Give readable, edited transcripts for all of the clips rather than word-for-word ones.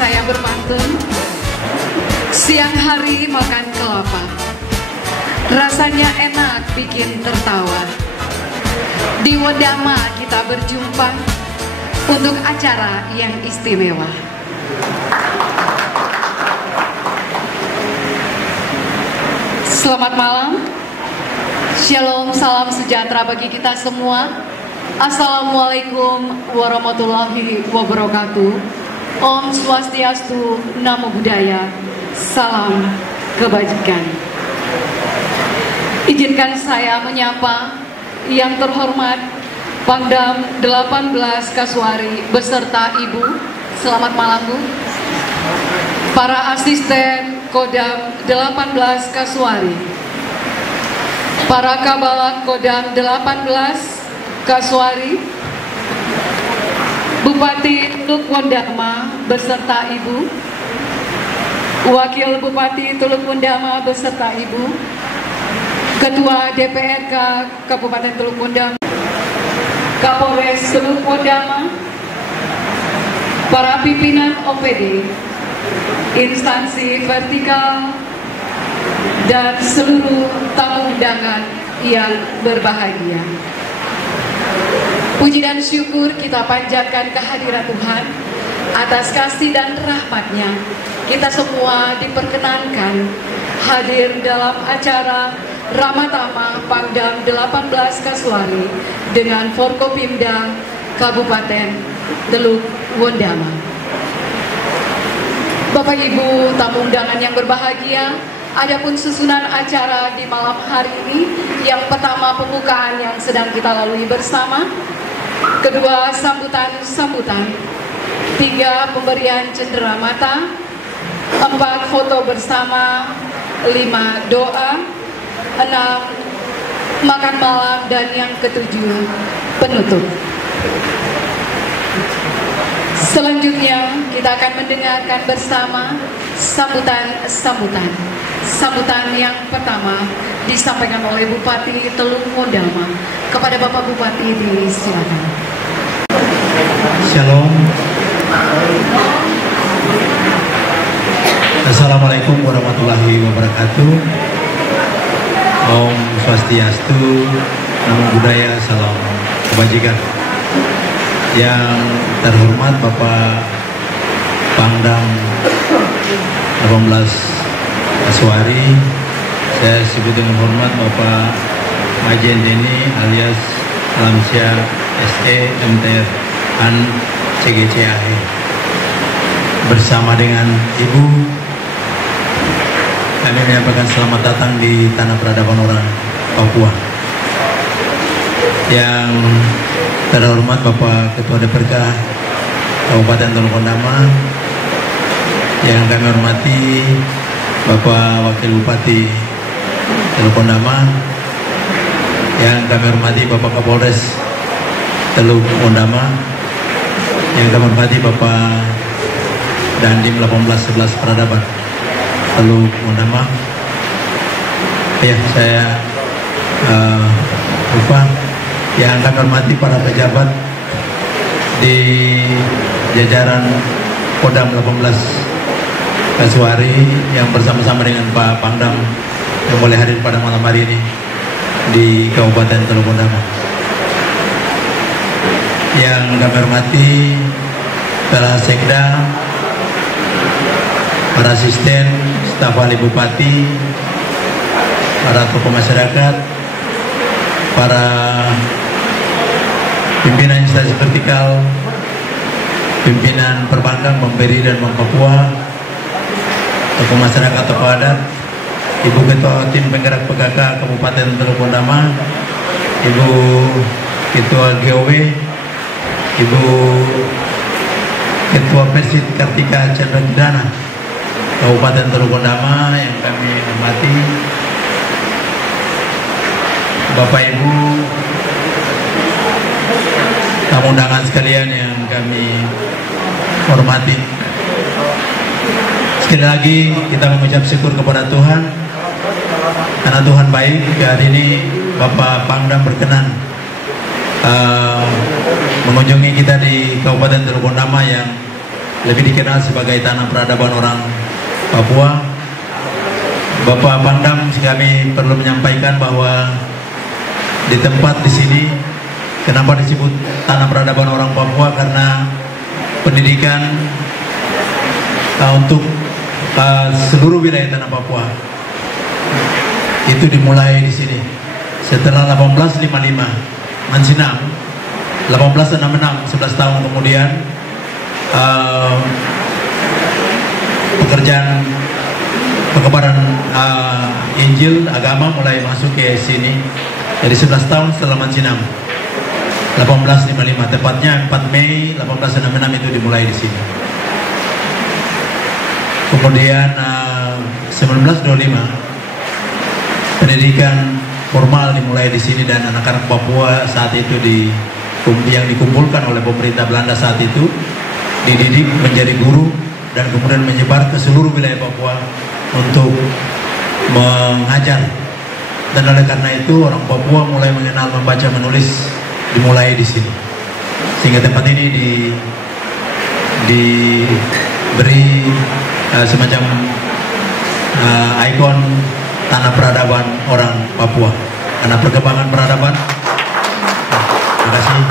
Saya berpantun, siang hari makan kelapa, rasanya enak bikin tertawa. Di Wondama kita berjumpa untuk acara yang istimewa. Selamat malam, shalom, salam sejahtera bagi kita semua. Assalamualaikum warahmatullahi wabarakatuh. Om Swastiastu, Namo Buddhaya, salam kebajikan. Izinkan saya menyapa yang terhormat Pangdam 18 Kasuari beserta Ibu. Selamat malam Bu. Para asisten Kodam 18 Kasuari, para Kabalat Kodam 18 Kasuari, Bupati Teluk Wondama beserta Ibu, Wakil Bupati Teluk Wondama beserta Ibu, Ketua DPRK Kabupaten Teluk Wondama, Kapolres Teluk Wondama, para pimpinan OPD, instansi vertikal, dan seluruh tamu undangan yang berbahagia. Puji dan syukur kita panjatkan kehadiran Tuhan atas kasih dan rahmat-Nya. Kita semua diperkenankan hadir dalam acara Ramatama Pangdam 18 Kasuari dengan Forkopimda Kabupaten Teluk Wondama. Bapak Ibu tamu undangan yang berbahagia, adapun susunan acara di malam hari ini, yang pertama pembukaan yang sedang kita lalui bersama, kedua sambutan, tiga pemberian cenderamata, 4 foto bersama, 5 doa, 6 makan malam, dan yang ketujuh penutup. Selanjutnya kita akan mendengarkan bersama sambutan yang pertama disampaikan oleh Bupati Teluk Wondama. Kepada Bapak Bupati, disilakan. Shalom. Assalamualaikum warahmatullahi wabarakatuh. Om Swastiastu, Namo Buddhaya, salam kebajikan. Yang terhormat Bapak Pangdam 18 Kasuari, saya sebut dengan hormat Bapak Majen Deni alias Alamsyah SE MTR An CGCAE, bersama dengan Ibu kami menyampaikan selamat datang di Tanah Peradaban Orang Papua. Yang terhormat Bapak Ketua DPRK Kabupaten Teluk Wondama, yang kami hormati Bapak Wakil Bupati Teluk Wondama, yang kami hormati Bapak Kapolres Teluk Wondama, yang kami hormati Bapak Dandim 1811 Peradaban Teluk Wondama. Ya, saya yang kami hormati para pejabat di jajaran Kodam 18 Kasuari yang bersama-sama dengan Pak Pangdam yang boleh hadir pada malam hari ini di Kabupaten Teluk Bondama. Yang kami hormati para sekda, para asisten, staf ahli bupati, para tokoh masyarakat, para pimpinan instansi vertikal, pimpinan perbankan, pemberi dan Bank Papua, tokoh masyarakat, tokoh adat, Ibu Ketua Tim Penggerak PKK Kabupaten Teluk Bondama, Ibu Ketua GOW, Ibu Ketua Persid Kartika Chandra Kidana Kabupaten Teluk Bondama yang kami hormati, Bapak Ibu tamu undangan sekalian yang kami hormati. Sekali lagi kita mengucap syukur kepada Tuhan karena Tuhan baik. Hari ini Bapak Pangdam berkenan mengunjungi kita di Kabupaten Teluk Bondama yang lebih dikenal sebagai tanah peradaban orang Papua. Bapak Pangdam, kami perlu menyampaikan bahwa di tempat di sini, kenapa disebut tanah peradaban orang Papua, karena pendidikan untuk seluruh wilayah tanah Papua itu dimulai di sini. Setelah 1855 Mansinam, 1866, 11 tahun kemudian pekerjaan penyebaran Injil agama mulai masuk ke sini. Jadi 11 tahun setelah Mansinam, 1855, tepatnya 4 Mei 1866 itu dimulai di sini. Kemudian 1925 pendidikan formal dimulai di sini dan anak-anak Papua saat itu yang dikumpulkan oleh pemerintah Belanda saat itu dididik menjadi guru dan kemudian menyebar ke seluruh wilayah Papua untuk mengajar. Dan oleh karena itu orang Papua mulai mengenal membaca menulis dimulai di sini, sehingga tempat ini diberi semacam ikon tanah peradaban orang Papua, karena perkembangan peradaban. Terima kasih.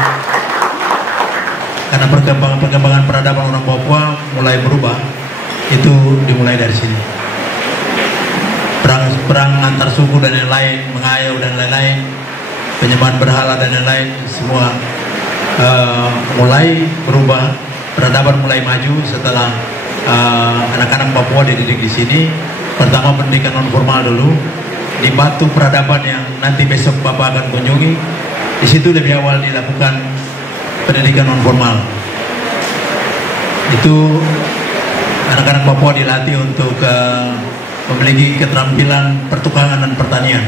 Karena perkembangan peradaban orang Papua mulai berubah, itu dimulai dari sini. Perang antar suku dan lain-lain, mengayau dan lain-lain, penyembahan berhala dan lain-lain, semua mulai berubah. Peradaban mulai maju setelah anak-anak Papua dididik di sini. Pertama pendidikan non formal dulu di Batu Peradaban yang nanti besok Bapak akan kunjungi. Di situ lebih awal dilakukan pendidikan non formal. Itu anak-anak Papua dilatih untuk memiliki keterampilan pertukangan dan pertanian.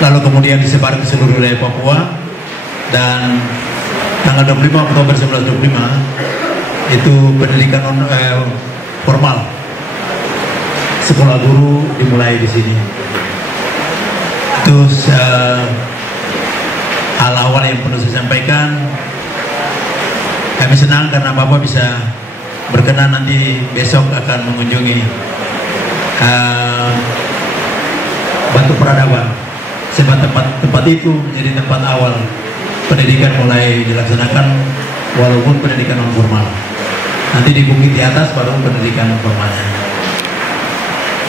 Lalu kemudian disebar ke seluruh wilayah Papua, dan tanggal 25 Oktober 1925 itu pendidikan formal sekolah guru dimulai di sini. Itu hal awal yang perlu saya sampaikan. Kami senang karena Bapak bisa berkenan nanti besok akan mengunjungi Batu Peradaban, sebab tempat itu menjadi tempat awal pendidikan mulai dilaksanakan, walaupun pendidikan non formal. Nanti di bukit di atas baru pendidikan non formalnya.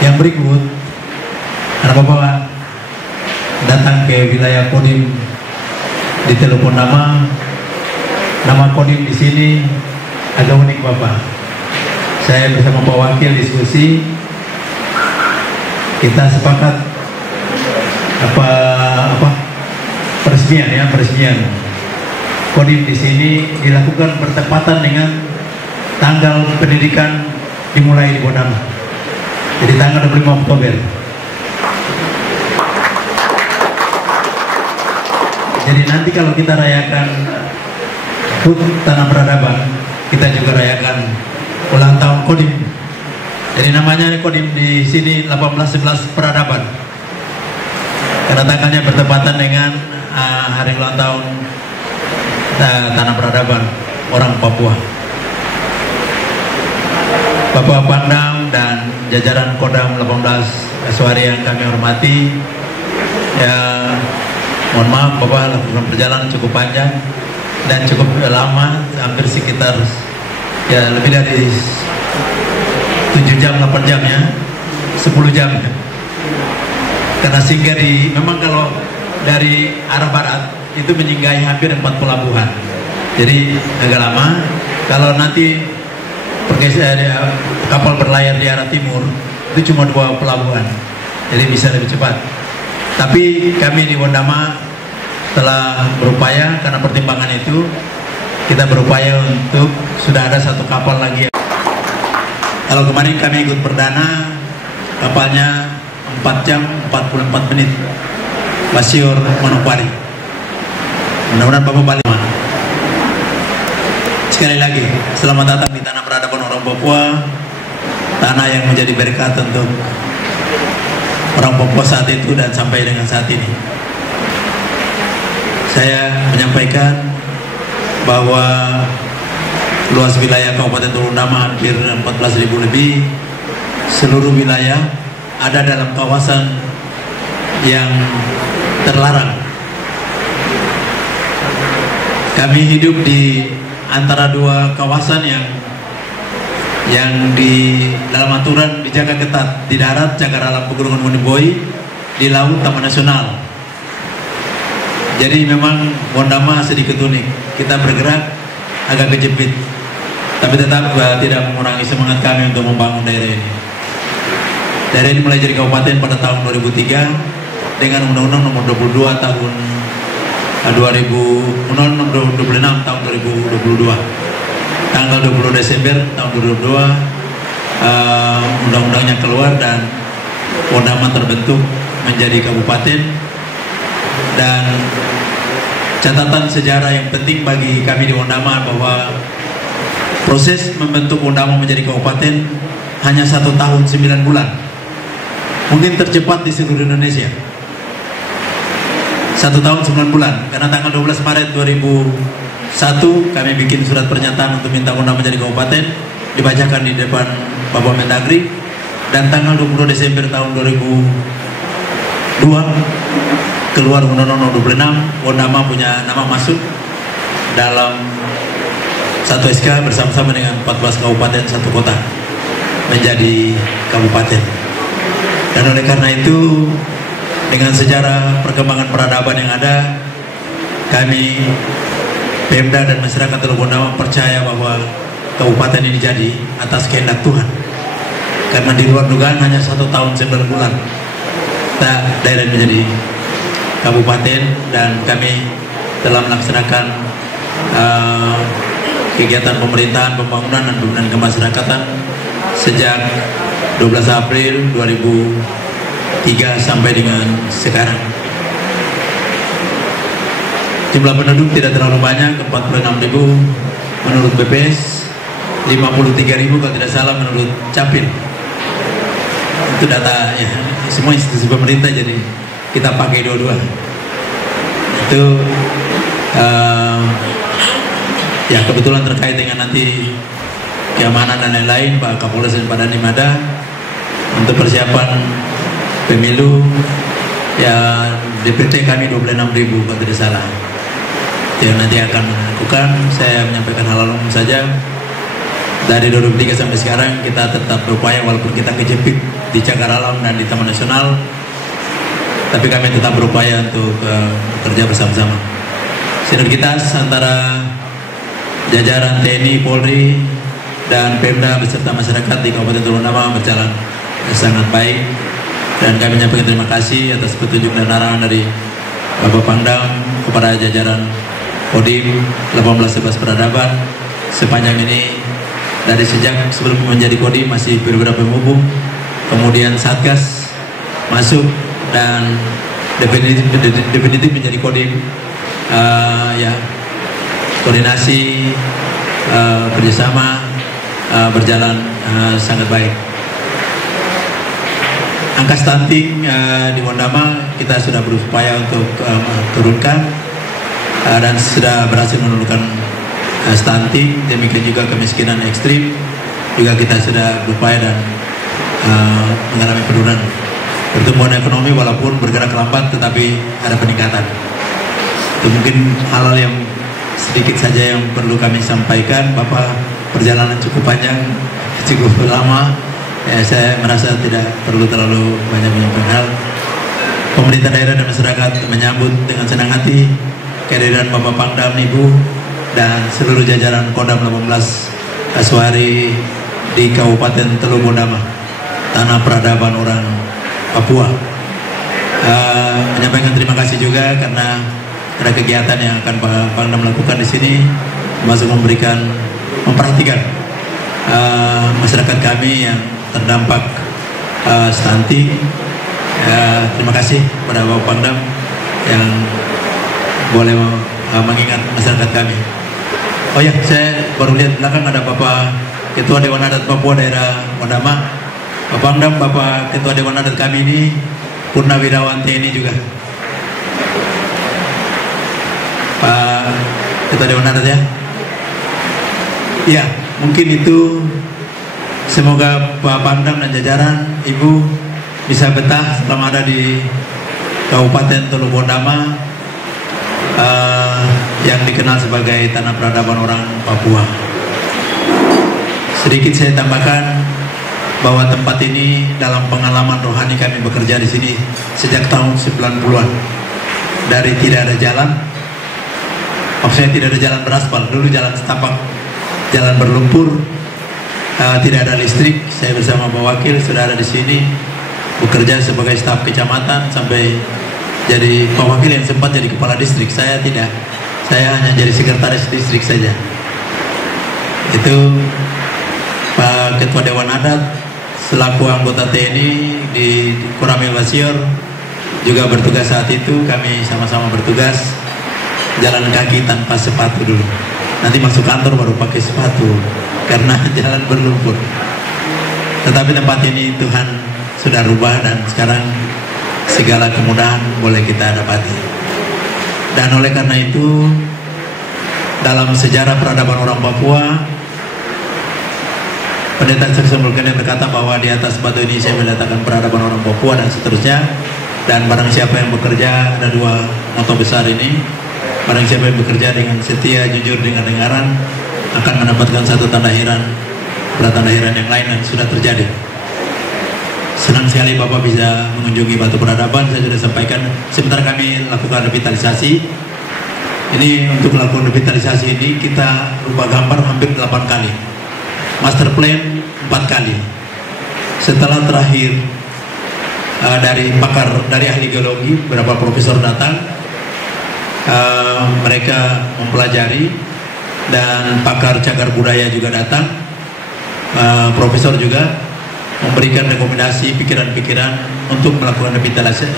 Yang berikut, karena Bapak datang ke wilayah Kodim di Teluk Bondama, nama Kodim di sini agak unik Bapak. Saya bersama Pak Wakil diskusi, kita sepakat peresmian Kodim di sini dilakukan bertepatan dengan tanggal pendidikan dimulai di Bondama. Jadi tanggal 25 Oktober. Jadi nanti kalau kita rayakan HUT Tanah Peradaban, kita juga rayakan ulang tahun Kodim. Jadi namanya Kodim di sini 1811 Peradaban. karena tanggalnya bertepatan dengan hari ulang tahun Tanah Peradaban orang Papua. Bapak Pangdam dan jajaran Kodam 18 Aswari yang kami hormati, ya mohon maaf Bapak lakukan perjalanan cukup panjang dan cukup lama, hampir sekitar ya lebih dari 7 jam, 8 jam ya, 10 jam ya. Karena singgah memang kalau dari arah barat itu menyinggahi hampir 4 pelabuhan, jadi agak lama. Kalau nanti kapal berlayar di arah timur itu cuma 2 pelabuhan, jadi bisa lebih cepat. Tapi kami di Wondama telah berupaya, karena pertimbangan itu kita berupaya untuk sudah ada 1 kapal lagi. Kalau kemarin kami ikut perdana, kapalnya 4 jam 44 menit, Basior Manokwari. Mudah-mudahan Bapak balik. Sekali lagi, selamat datang di Tanah Peradaban orang Papua, tanah yang menjadi berkat untuk orang Papua saat itu dan sampai dengan saat ini. Saya menyampaikan bahwa luas wilayah Kabupaten Tulundama hampir 14.000 lebih, seluruh wilayah ada dalam kawasan yang terlarang. Kami hidup di antara 2 kawasan yang di dalam aturan dijaga ketat. Di darat Cagar Alam Pegunungan Moneboi, di laut Taman Nasional. Jadi memang Wondama sedikit unik, kita bergerak agak kejepit, tapi tetap tidak mengurangi semangat kami untuk membangun daerah ini. Daerah ini mulai jadi kabupaten pada tahun 2003 dengan Undang-Undang Nomor 22 tahun 26 tahun 2022. Tanggal 20 Desember tahun 2022 undang-undangnya keluar dan Wondama terbentuk menjadi kabupaten. Dan catatan sejarah yang penting bagi kami di Wondama bahwa proses membentuk Wondama menjadi kabupaten hanya 1 tahun 9 bulan. Mungkin tercepat di seluruh Indonesia. 1 tahun 9 bulan, karena tanggal 12 Maret 2001 kami bikin surat pernyataan untuk minta Wondama menjadi kabupaten, dibacakan di depan Bapak Mendagri, dan tanggal 20 Desember tahun 2002 keluar Undang-Undang Nomor 26, Wondama punya nama masuk dalam 1 SK bersama-sama dengan 14 kabupaten 1 kota menjadi kabupaten. Dan oleh karena itu, dengan sejarah perkembangan peradaban yang ada, kami Pemda dan masyarakat Teluk Wondama percaya bahwa kabupaten ini jadi atas kehendak Tuhan. Karena di luar dugaan hanya 1 tahun 9 bulan daerah ini menjadi kabupaten, dan kami telah melaksanakan kegiatan pemerintahan, pembangunan dan pembinaan kemasyarakatan sejak 12 April 2003 sampai dengan sekarang. Jumlah penduduk tidak terlalu banyak, 46.000 menurut BPS, 53.000 kalau tidak salah menurut Capil. Itu data ya, semua institusi pemerintah, jadi kita pakai dua-dua. Itu ya kebetulan terkait dengan nanti keamanan dan lain-lain, Pak Kapolres dan Pak Dandim ada untuk persiapan pemilu. Ya DPT kami 26.000 kalau tidak salah. Yang nanti akan melakukan, saya menyampaikan hal umum saja. Dari 2003 sampai sekarang kita tetap berupaya, walaupun kita kejepit di Cagar Alam dan di Taman Nasional, tapi kami tetap berupaya untuk bekerja bersama-sama. Sinergitas antara jajaran TNI, Polri, dan Pemda beserta masyarakat di Kabupaten Tulundama berjalan sangat baik, dan kami menyampaikan terima kasih atas petunjuk dan arahan dari Bapak Pangdam kepada jajaran Kodim 1811 Peradaban sepanjang ini. Dari sejak sebelum menjadi Kodim masih beberapa penghubung, kemudian Satgas masuk, dan definitif menjadi Kodim. Ya, koordinasi kerjasama berjalan sangat baik. Angka stunting di Wondama kita sudah berupaya untuk turunkan dan sudah berhasil menurunkan stunting. Demikian juga kemiskinan ekstrim juga kita sudah berupaya dan mengalami penurunan. Pertumbuhan ekonomi walaupun bergerak lambat tetapi ada peningkatan. Itu mungkin hal-hal yang sedikit saja yang perlu kami sampaikan. Bapak perjalanan cukup panjang, cukup lama. Ya, saya merasa tidak perlu terlalu banyak menyampaikan hal. Pemerintah daerah dan masyarakat menyambut dengan senang hati kehadiran Bapak Pangdam, Ibu, dan seluruh jajaran Kodam 18 Kasuari di Kabupaten Teluk Wondama, tanah peradaban orang Papua. Menyampaikan terima kasih juga karena ada kegiatan yang akan Pak Pangdam lakukan di sini, termasuk memperhatikan masyarakat kami yang terdampak stunting. Terima kasih kepada Bapak Pangdam yang boleh mengingat masyarakat kami. Oh ya, saya baru lihat belakang ada Bapak Ketua Dewan Adat Papua Daerah Wondama. Bapak Pangdam, Bapak Ketua Dewan Adat kami ini Purnawirawan TNI juga. Pak Ketua Dewan Adat ya. Iya, mungkin itu. Semoga Pak Pangdam dan jajaran Ibu bisa betah selama ada di Kabupaten Teluk Wondama yang dikenal sebagai tanah peradaban orang Papua. Sedikit saya tambahkan bahwa tempat ini dalam pengalaman rohani kami bekerja di sini sejak tahun 90-an. Dari tidak ada jalan, maksudnya tidak ada jalan beraspal, dulu jalan setapak, jalan berlumpur, tidak ada listrik. Saya bersama Pak Wakil sudah ada di sini bekerja sebagai staf kecamatan sampai jadi Pak Wakil yang sempat jadi kepala distrik. Saya tidak, saya hanya jadi sekretaris distrik saja. Itu Pak Ketua Dewan Adat selaku anggota TNI di Koramil Basior juga bertugas saat itu. Kami sama-sama bertugas jalan kaki tanpa sepatu dulu. Nanti masuk kantor baru pakai sepatu karena jalan berlumpur. Tetapi tempat ini Tuhan sudah rubah dan sekarang segala kemudahan boleh kita dapati. Dan oleh karena itu dalam sejarah peradaban orang Papua, Pendeta Saxon Mulkene berkata bahwa di atas batu ini saya meletakkan peradaban orang Papua dan seterusnya. Dan barang siapa yang bekerja, ada dua moto besar ini, barang siapa yang bekerja dengan setia, jujur, dengan dengaran, akan mendapatkan satu tanda heran, tanda heran yang lain yang sudah terjadi. Senang sekali Bapak bisa mengunjungi Batu Peradaban. Saya sudah sampaikan, sebentar kami lakukan revitalisasi. Ini untuk melakukan revitalisasi ini kita rubah gambar hampir 8 kali, master plan 4 kali. Setelah terakhir dari pakar, dari ahli geologi, beberapa profesor datang, mereka mempelajari, dan pakar cagar budaya juga datang, profesor juga memberikan rekomendasi, pikiran-pikiran untuk melakukan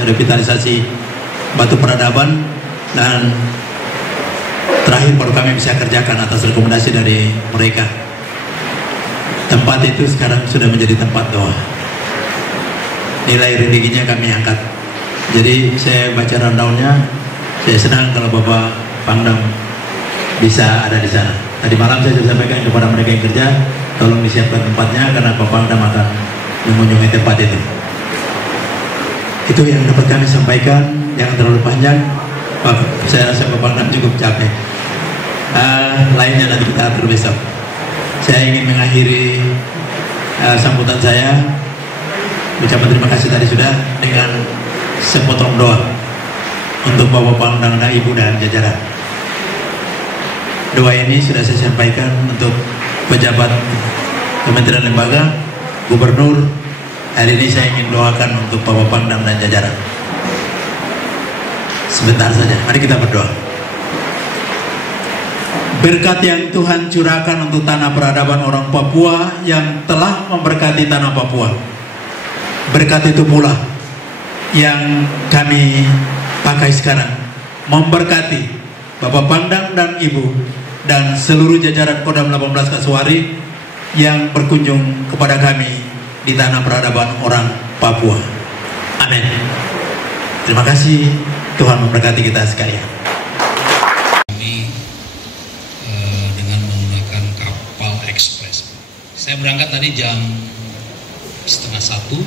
revitalisasi Batu Peradaban. Dan terakhir baru kami bisa kerjakan atas rekomendasi dari mereka. Tempat itu sekarang sudah menjadi tempat doa. Nilai religinya kami angkat. Jadi saya baca rundownnya, saya senang kalau Bapak Pangdam bisa ada di sana. Tadi malam saya sudah sampaikan kepada mereka yang kerja, tolong disiapkan tempatnya karena Bapak Pangdam akan mengunjungi tempat itu. Itu yang dapat kami sampaikan, jangan terlalu panjang. Saya rasa Bapak Pangdam cukup capek. Lainnya nanti kita atur besok. Saya ingin mengakhiri sambutan saya, ucapan terima kasih tadi sudah dengan sepotong doa untuk Bapak Pangdam dan Ibu dan jajaran. Doa ini sudah saya sampaikan untuk pejabat kementerian lembaga, gubernur. Hari ini saya ingin doakan untuk Bapak Pangdam dan jajaran. Sebentar saja, mari kita berdoa. Berkat yang Tuhan curahkan untuk tanah peradaban orang Papua yang telah memberkati tanah Papua, berkat itu pula yang kami pakai sekarang, memberkati Bapak Pangdam dan Ibu dan seluruh jajaran Kodam 18 Kasuari yang berkunjung kepada kami di tanah peradaban orang Papua. Amin. Terima kasih, Tuhan memberkati kita sekalian. Kami dengan menggunakan kapal ekspres. Saya berangkat tadi jam 12:30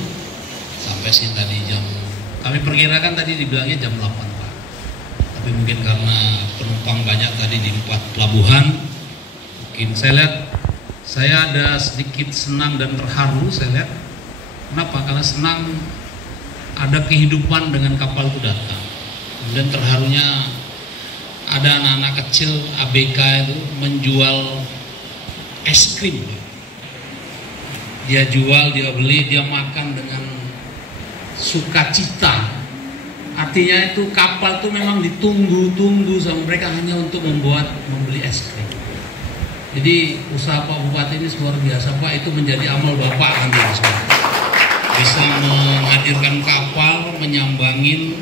sampai sini tadi jam, kami perkirakan tadi dibilangnya jam 8 Pak. Tapi mungkin karena penumpang banyak tadi di 4 pelabuhan, mungkin saya lihat saya ada sedikit senang dan terharu. Saya lihat kenapa? Karena senang ada kehidupan dengan kapal itu datang. Kemudian terharunya ada anak-anak kecil ABK itu menjual es krim. Dia jual, dia beli, dia makan dengan sukacita. Artinya itu kapal itu memang ditunggu-tunggu sama mereka hanya untuk membeli es krim. Jadi usaha Pak Bupati ini luar biasa Pak, itu menjadi amal Bapak nanti bisa menghadirkan kapal, menyambangin,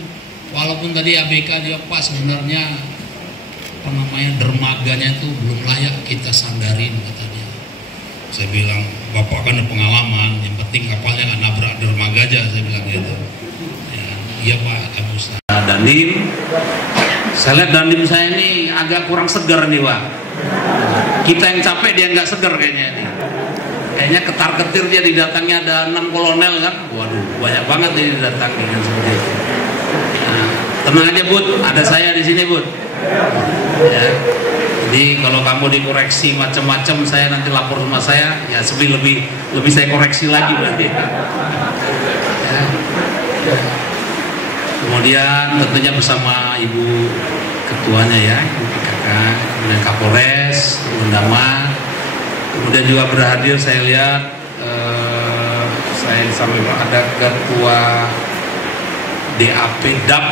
walaupun tadi ABK dia Pak sebenarnya apa namanya dermaganya itu belum layak kita sandarin katanya. Saya bilang Bapak kan ada pengalaman, yang penting kapalnya nggak nabrak dermaga aja, saya bilang gitu. Ya, iya Pak, Abu Dandim. Saya lihat Dandim saya ini agak kurang segar nih Pak. Kita yang capek dia nggak segar kayaknya nih. Kayaknya ketar-ketir dia didatangnya ada 6 kolonel kan. Waduh, banyak banget dia didatangnya kan seperti itu. Nah, tenang aja Bud, ada saya di sini Bud. Ya. Jadi kalau kamu dikoreksi macam-macam, saya nanti lapor sama saya, ya lebih saya koreksi lagi berarti. Ya. Kemudian tentunya bersama Ibu Ketuanya ya, Ibu PKK, kemudian Kapolres, Undama. Kemudian juga berhadir saya lihat saya sampai ada Ketua DAP DAP.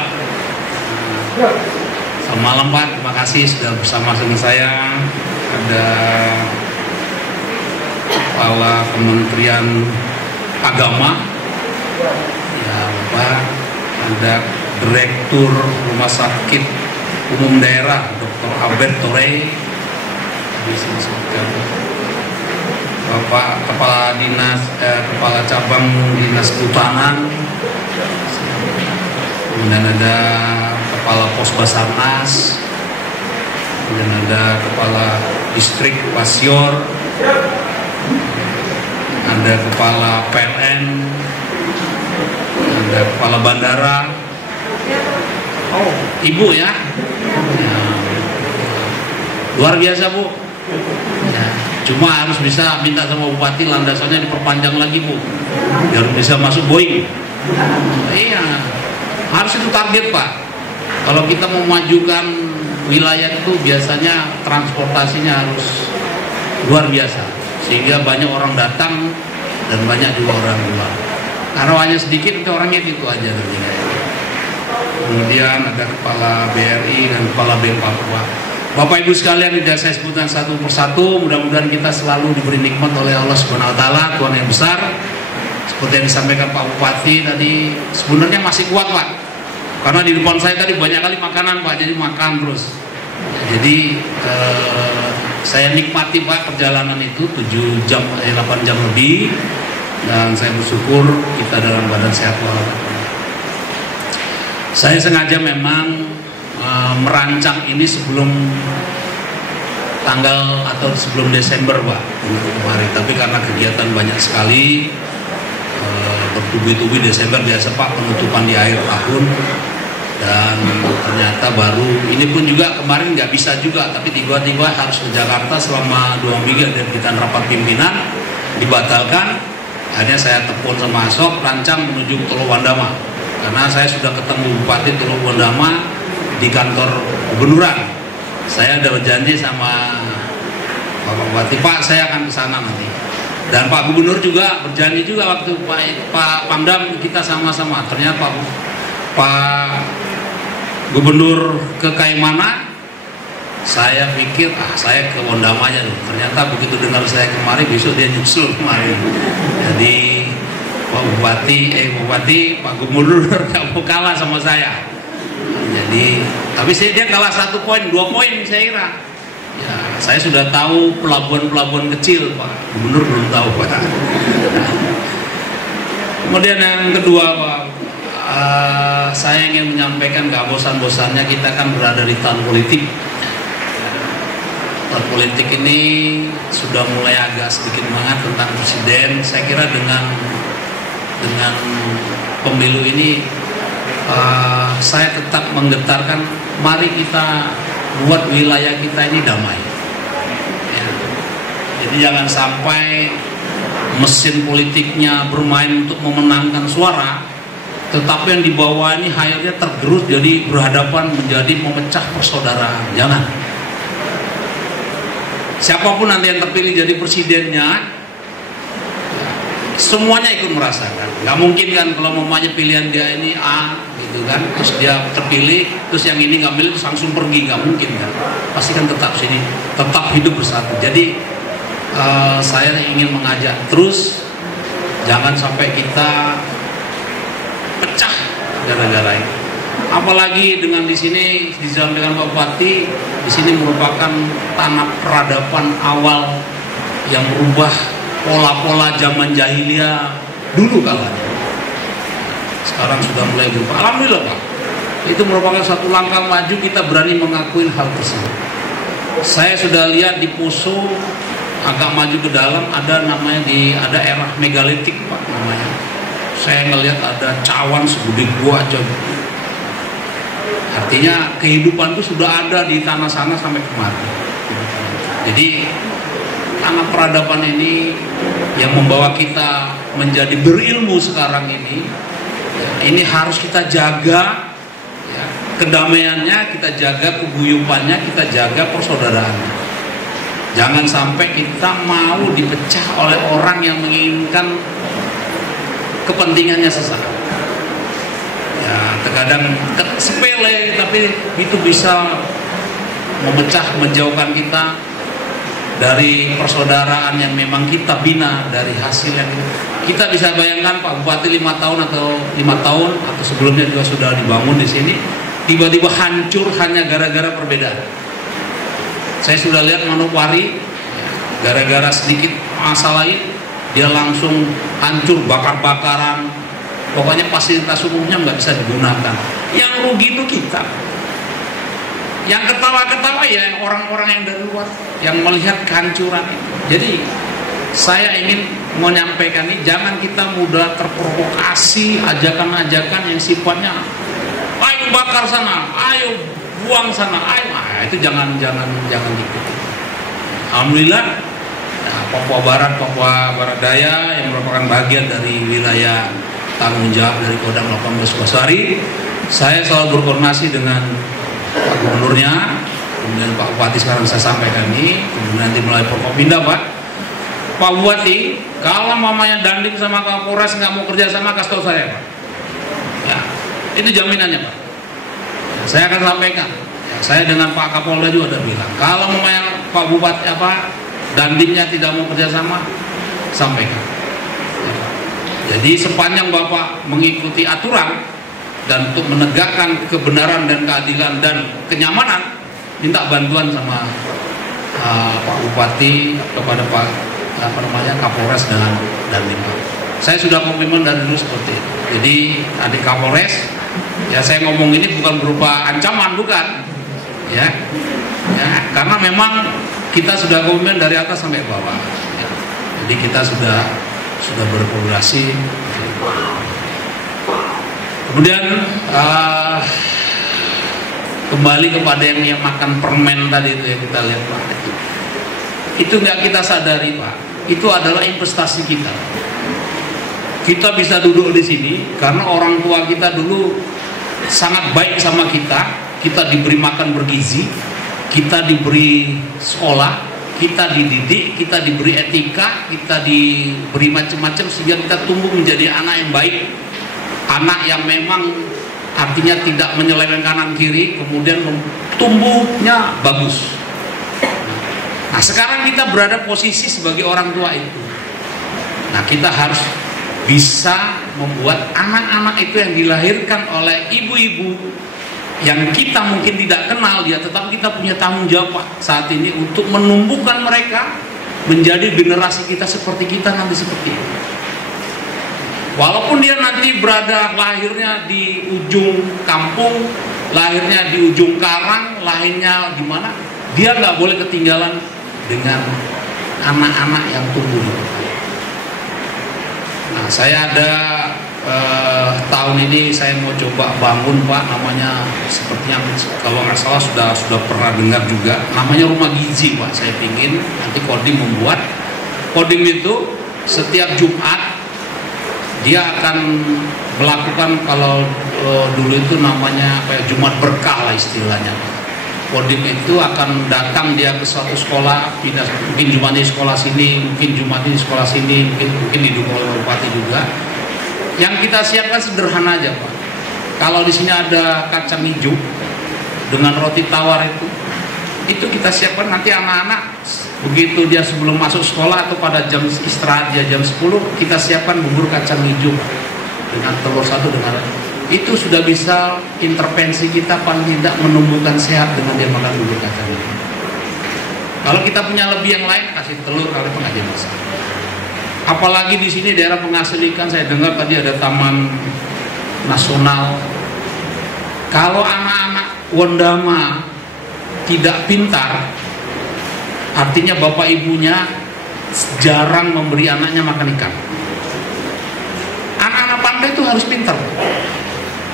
Selamat malam Pak, terima kasih sudah bersama dengan saya. Ada Kepala Kementerian Agama, ya Bapak. Ada Direktur Rumah Sakit Umum Daerah Dr. Albert Torre. Bisa disebutkan. Bapak Kepala Dinas, Kepala Cabang Dinas Kehutanan. Kemudian ada Kepala Pos Basarnas. Kemudian ada Kepala Distrik Pasior. Ada Kepala PLN. Ada Kepala Bandara. Oh, Ibu ya. Ya. Luar biasa Bu. Ya. Cuma harus bisa minta sama Bupati landasannya diperpanjang lagi Bu, biar bisa masuk Boeing. Iya, harus itu target Pak. Kalau kita mau memajukan wilayah itu biasanya transportasinya harus luar biasa, sehingga banyak orang datang dan banyak juga orang keluar. Karena hanya sedikit itu orangnya gitu aja nantinya. Kemudian ada Kepala BRI dan Kepala BEM Papua. Bapak Ibu sekalian, tidak saya sebutkan satu persatu. Mudah-mudahan kita selalu diberi nikmat oleh Allah Subhanahu Wa Taala, Tuhan yang besar. Seperti yang disampaikan Pak Bupati tadi, sebenarnya masih kuat Pak. Karena di depan saya tadi banyak kali makanan Pak, jadi makan terus. Jadi saya nikmati Pak perjalanan itu 7 jam, 8 jam lebih, dan saya bersyukur kita dalam badan sehat walafiat. Saya sengaja memang merancang ini sebelum tanggal atau sebelum Desember Pak kemarin, tapi karena kegiatan banyak sekali bertubi-tubi Desember biasa Pak, penutupan di akhir tahun, dan ternyata baru ini pun juga kemarin nggak bisa juga, tapi tiba-tiba harus ke Jakarta selama 2 minggu dan kita rapat pimpinan dibatalkan. Akhirnya saya telepon sama Asok rancang menuju ke Teluk Wandama, karena saya sudah ketemu Bupati Teluk Wandama di kantor gubernuran. Saya ada berjanji sama Pak Bupati, Pak saya akan ke sana nanti. Dan Pak Gubernur juga berjanji juga waktu Pak Pangdam kita sama-sama. Ternyata Pak Gubernur ke Kaimana, saya pikir saya ke Wandama aja dulu. Ternyata begitu dengar saya kemari, besok dia nyusul kemari. Jadi Pak Bupati, Pak Gubernur nggak mau kalah sama saya. Jadi, tapi dia kalah 1 poin, 2 poin saya kira. Ya, saya sudah tahu pelabuhan-pelabuhan kecil, Pak Gubernur belum tahu Pak. Kemudian yang kedua Pak, saya ingin menyampaikan gak bosan-bosannya kita kan berada di tahun politik. Tahun politik ini sudah mulai agak sedikit mengangkat tentang presiden. Saya kira dengan pemilu ini saya tetap menggetarkan, mari kita buat wilayah kita ini damai. Ya. Jadi jangan sampai mesin politiknya bermain untuk memenangkan suara, tetapi yang di bawah ini akhirnya tergerus jadi berhadapan menjadi memecah persaudaraan. Jangan. Siapapun nanti yang terpilih jadi presidennya, semuanya ikut merasakan. Gak mungkin kan kalau mamanya pilihan dia ini A gitu kan, terus dia terpilih, terus yang ini nggak milih terus langsung pergi, nggak mungkin kan. Pasti kan tetap sini, tetap hidup bersatu. Jadi saya ingin mengajak terus, jangan sampai kita pecah gara-gara ini. Apalagi dengan di sini disampaikan Pak Bupati, di sini merupakan tanah peradaban awal yang merubah pola-pola zaman jahiliyah dulu kalanya. Sekarang sudah mulai berubah. Alhamdulillah Pak. Itu merupakan satu langkah maju, kita berani mengakui hal tersebut. Saya sudah lihat di Poso agak maju ke dalam ada namanya ada era megalitik Pak namanya. Saya ngelihat ada cawan segede gua aja. Artinya kehidupan itu sudah ada di tanah sana sampai kemari. Jadi tanah peradaban ini yang membawa kita menjadi berilmu sekarang ini harus kita jaga ya, kedamaiannya, kita jaga keguyupannya, kita jaga persaudaraannya. Jangan sampai kita mau dipecah oleh orang yang menginginkan kepentingannya sesaat. Ya, terkadang sepele tapi itu bisa memecah, menjauhkan kita dari persaudaraan yang memang kita bina dari hasil yang kita bisa bayangkan. Pak Bupati 5 tahun atau 5 tahun atau sebelumnya juga sudah dibangun di sini, tiba-tiba hancur hanya gara-gara perbedaan. Saya sudah lihat Manokwari gara-gara sedikit masalah lain dia langsung hancur, bakar-bakaran, pokoknya fasilitas umumnya nggak bisa digunakan. Yang rugi itu kita. Yang ketawa-ketawa ya orang-orang yang dari luar yang melihat kehancuran itu. Jadi saya ingin menyampaikan ini, jangan kita mudah terprovokasi ajakan-ajakan yang sifatnya ayo bakar sana, ayo buang sana, ayo. Nah, itu jangan ikuti. Alhamdulillah Papua Barat, Papua Barat Daya yang merupakan bagian dari wilayah tanggung jawab dari Kodam 18 Basari, saya selalu berkoordinasi dengan Pak Gubernurnya, kemudian Pak Bupati sekarang saya sampaikan ini, kemudian nanti melalui Forkopimda Pak Bupati, kalau mamanya Dandim sama Kapolres nggak mau kerja sama, kasih tahu saya Pak. Ya, itu jaminannya Pak. Saya akan sampaikan. Ya, saya dengan Pak Kapolda juga ada bilang, kalau mamanya Pak Bupati Dandimnya tidak mau kerja sama, sampaikan. Ya. Jadi sepanjang Bapak mengikuti aturan dan untuk menegakkan kebenaran dan keadilan dan kenyamanan, minta bantuan sama Pak Bupati kepada Pak Kapolres dengan Dandim. Saya sudah komitmen dari dulu seperti itu. Jadi adik Kapolres, ya saya ngomong ini bukan berupa ancaman, bukan, ya, karena memang kita sudah komitmen dari atas sampai bawah. Ya. Jadi kita sudah berkolaborasi. Kemudian kembali kepada yang makan permen tadi itu yang kita lihat Pak, itu nggak kita sadari Pak, itu adalah investasi kita. Kita bisa duduk di sini karena orang tua kita dulu sangat baik sama kita. Kita diberi makan bergizi, kita diberi sekolah, kita dididik, kita diberi etika, kita diberi macam-macam sehingga kita tumbuh menjadi anak yang baik. Anak yang memang artinya tidak menyeleweng kanan kiri, kemudian tumbuhnya bagus. Nah sekarang kita berada posisi sebagai orang tua itu. Nah kita harus bisa membuat anak-anak itu yang dilahirkan oleh ibu-ibu yang kita mungkin tidak kenal dia, tetapi kita punya tanggung jawab saat ini untuk menumbuhkan mereka menjadi generasi kita seperti kita nanti seperti itu. Walaupun dia nanti berada lahirnya di ujung kampung, lahirnya di ujung karang, lahirnya di mana, dia nggak boleh ketinggalan dengan anak-anak yang tumbuh di kota. Nah, saya ada tahun ini saya mau coba bangun Pak, namanya seperti yang kalau nggak salah sudah pernah dengar juga, namanya rumah gizi Pak. Saya pingin nanti Kodim membuat. Kodim itu setiap Jumat dia akan melakukan, kalau dulu itu namanya apa ya, Jumat berkah lah istilahnya. Kodim itu akan datang dia ke suatu sekolah, mungkin Jumat di sekolah sini, mungkin Jumat di sekolah sini, mungkin didukung oleh bupati juga. Yang kita siapkan sederhana aja Pak. Kalau di sini ada kacang hijau dengan roti tawar itu kita siapkan nanti anak-anak begitu dia sebelum masuk sekolah atau pada jam istirahat dia jam 10, kita siapkan bubur kacang hijau dengan telur satu dengan itu sudah bisa intervensi kita paling tidak menumbuhkan sehat dengan dia makan bubur kacang hijau. Kalau kita punya lebih yang lain kasih telur kalau itu nggak jadi masalah. Apalagi di sini daerah penghasil ikan, saya dengar tadi ada taman nasional. Kalau anak-anak Wondama tidak pintar, artinya bapak ibunya jarang memberi anaknya makan ikan. Anak-anak pantai itu harus pintar.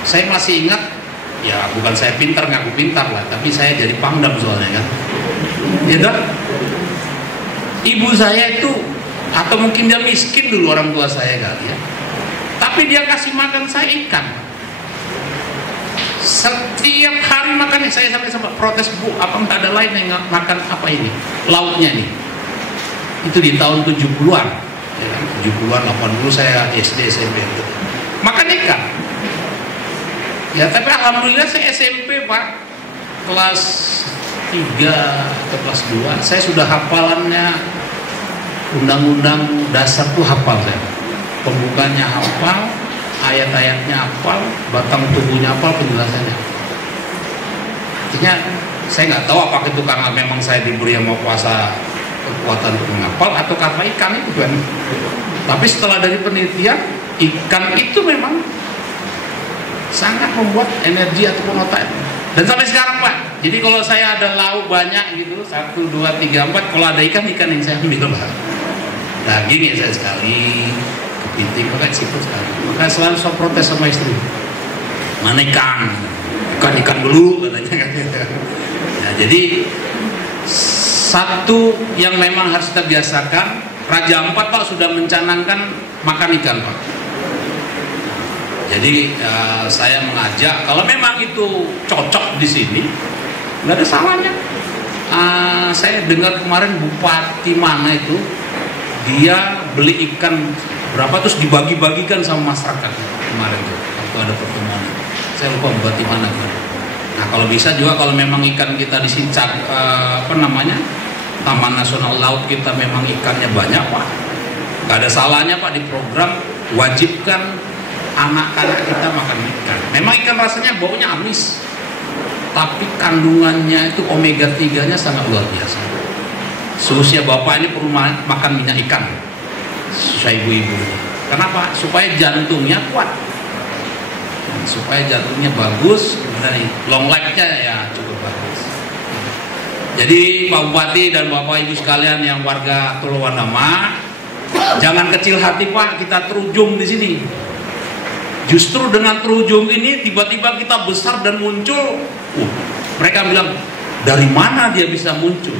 Saya masih ingat, ya bukan saya pintar ngaku pintar lah, tapi saya jadi pangdam soalnya kan. Ya dah, ibu saya itu, atau mungkin dia miskin dulu orang tua saya kali ya, tapi dia kasih makan saya ikan. Setiap hari makannya, saya sampai protes, Bu, apa nggak ada lain yang makan apa ini lauknya nih. Itu di tahun 70-an ya, 70-an 80 saya SD SMP makan ikan ya. Tapi alhamdulillah saya SMP Pak, kelas 3 atau kelas 2 saya sudah hafalannya undang-undang dasar tuh hafal saya, pembukanya hafal, ayat-ayatnya hafal, batang tubuhnya hafal, penjelasannya. Artinya saya nggak tahu apakah itu karena memang saya diberi sama kuasa kekuatan untuk menghafal atau karena ikan itu kan. Tapi setelah dari penelitian, ikan itu memang sangat membuat energi ataupun otak. Dan sampai sekarang Pak, jadi kalau saya ada lauk banyak gitu, 1, 2, 3, 4, kalau ada ikan yang saya ambil Pak. Daging ya saya sekali, kepiting, makanya siput sekali. Makanya selalu saya protes sama istri, mana ikan? Ikan dulu katanya. Nah, jadi satu yang memang harus kita biasakan, Raja Ampat Pak sudah mencanangkan makan ikan Pak. Jadi saya mengajak, kalau memang itu cocok di sini, nggak ada salahnya. Saya dengar kemarin bupati mana itu, dia beli ikan berapa terus dibagi-bagikan sama masyarakat kemarin tuh waktu ada pertemuan. Saya lupa bupati mana kan. Nah kalau bisa juga kalau memang ikan kita di sini Taman Nasional Laut kita memang ikannya banyak Pak, nggak ada salahnya Pak di program wajibkan anak-anak kita makan ikan. Memang ikan rasanya baunya amis, tapi kandungannya itu omega 3-nya sangat luar biasa. Khususnya bapak ini perlu makan minyak ikan, saya ibu-ibu. Kenapa? Supaya jantungnya kuat, supaya jantungnya bagus, kemudian long life-nya ya cukup bagus. Jadi Pak Bupati dan Bapak Ibu sekalian yang warga Tulowandama, jangan kecil hati Pak, kita terujung di sini. Justru dengan terujung ini tiba-tiba kita besar dan muncul. Mereka bilang, dari mana dia bisa muncul?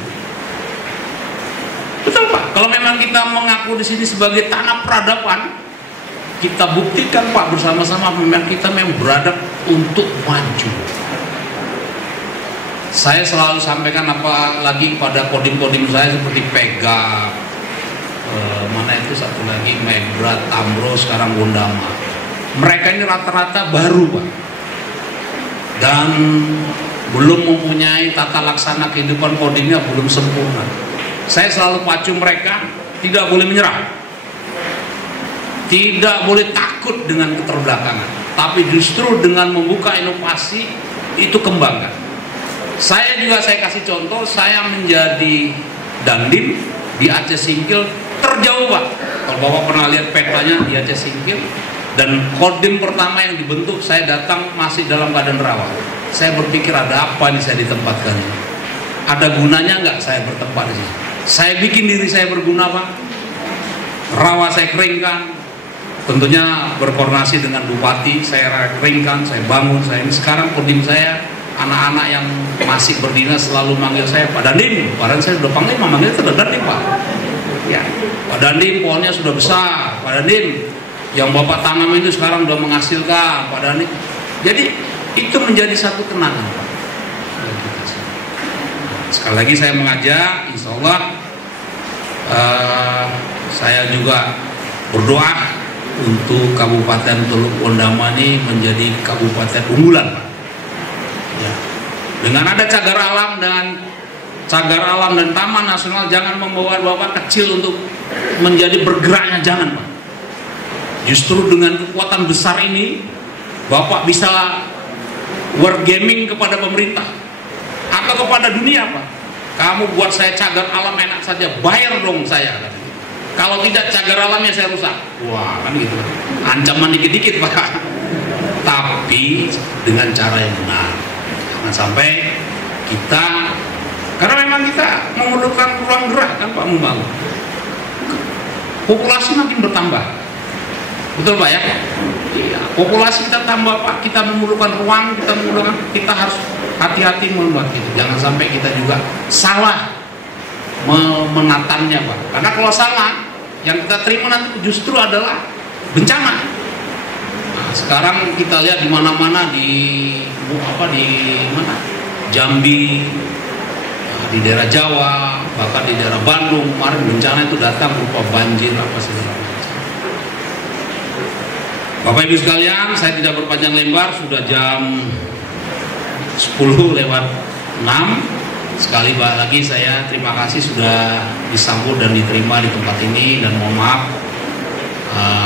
Betul Pak. Kalau memang kita mengaku di sini sebagai tanah peradaban, kita buktikan Pak bersama-sama memang kita memang beradab untuk maju. Saya selalu sampaikan apalagi pada kodim-kodim saya seperti Pega, mana itu satu lagi Megrat, Tamro, sekarang Wondama. Mereka ini rata-rata baru Pak, dan belum mempunyai tata laksana kehidupan kodimnya, belum sempurna. Saya selalu pacu mereka tidak boleh menyerah, tidak boleh takut dengan keterbelakangan, tapi justru dengan membuka inovasi itu kembangkan. Saya kasih contoh, saya menjadi dandim di Aceh Singkil terjauh Pak. Kalau Bapak pernah lihat petanya di Aceh Singkil, Dan Kodim pertama yang dibentuk, saya datang masih dalam keadaan rawa. Saya berpikir ada apa nih saya ditempatkan ini? Ada gunanya nggak saya bertempat di sini? Saya bikin diri saya berguna, Pak. Rawa saya keringkan. Tentunya berkoordinasi dengan Bupati, saya keringkan, saya bangun. Ini sekarang Kodim saya, anak-anak yang masih berdinas selalu manggil saya Pak Dandim. Padahal saya sudah panggil, manggil itu sudah Dandim, Pak. Ya, Pak Dandim pohonnya sudah besar, Pak Dandim. Yang Bapak tanam itu sekarang sudah menghasilkan, Pak Dandim. Jadi itu menjadi satu kenangan, Pak. Sekali lagi saya mengajak, insya Allah saya juga berdoa untuk Kabupaten Teluk Pondama ini menjadi kabupaten unggulan, Pak. Ya. Dengan ada cagar alam dan taman nasional, jangan membawa Bapak kecil untuk menjadi bergeraknya, jangan, Pak. Justru dengan kekuatan besar ini Bapak bisa wargaming kepada pemerintah atau kepada dunia, Pak. Kamu buat saya cagar alam enak saja, bayar dong saya. Kalau tidak cagar alamnya saya rusak. Wah, kan gitu. Ancaman dikit-dikit, Pak. Tapi dengan cara yang benar. Jangan sampai kita, karena memang kita memerlukan ruang gerak kan, Pak, membangun. Populasi makin bertambah. Betul, Pak, ya? Iya, populasi kita tambah, Pak. Kita memerlukan ruang, kita harus hati-hati membuat itu. Jangan sampai kita juga salah menatanya, Pak. Karena kalau salah, yang kita terima nanti justru adalah bencana. Nah, sekarang kita lihat di mana-mana di mana? Jambi, di daerah Jawa, bahkan di daerah Bandung kemarin bencana itu datang berupa banjir apa segala macam. Bapak Ibu sekalian, saya tidak berpanjang lebar, sudah jam 10:06. Sekali lagi saya terima kasih sudah disambut dan diterima di tempat ini, dan mohon maaf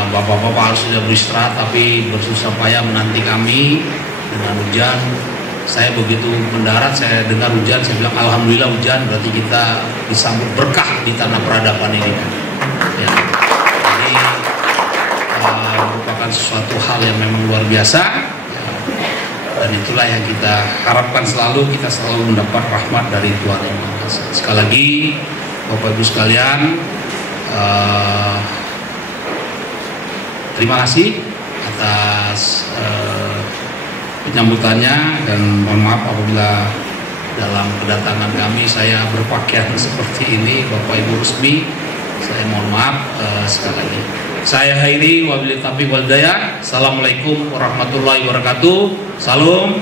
Bapak-bapak harus sudah beristirahat tapi bersusah payah menanti kami dengan hujan. Saya begitu mendarat, saya dengar hujan, saya bilang alhamdulillah hujan, berarti kita disambut berkah di tanah peradaban ini. Ya. Jadi merupakan sesuatu hal yang memang luar biasa, ya. Dan itulah yang kita harapkan selalu, kita selalu mendapat rahmat dari Tuhan Yang Maha Esa. Sekali lagi Bapak Ibu sekalian, terima kasih atas penyambutannya, dan mohon maaf apabila dalam kedatangan kami saya berpakaian seperti ini, Bapak Ibu resmi, saya mohon maaf sekali lagi. Saya akhiri, wabillahi taufiq wal hidayah. Assalamualaikum warahmatullahi wabarakatuh. Salam,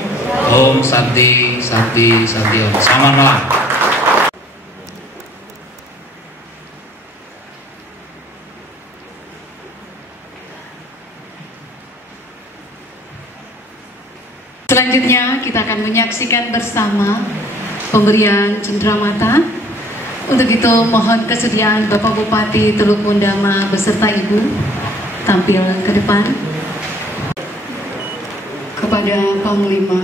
Om Santi Santi Santi Om. Selamat malam. Selanjutnya kita akan menyaksikan bersama pemberian cenderamata. Untuk itu mohon kesediaan Bapak Bupati Teluk Pondama beserta Ibu tampil ke depan. Kepada Panglima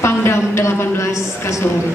Pangdam 18 Kasuari.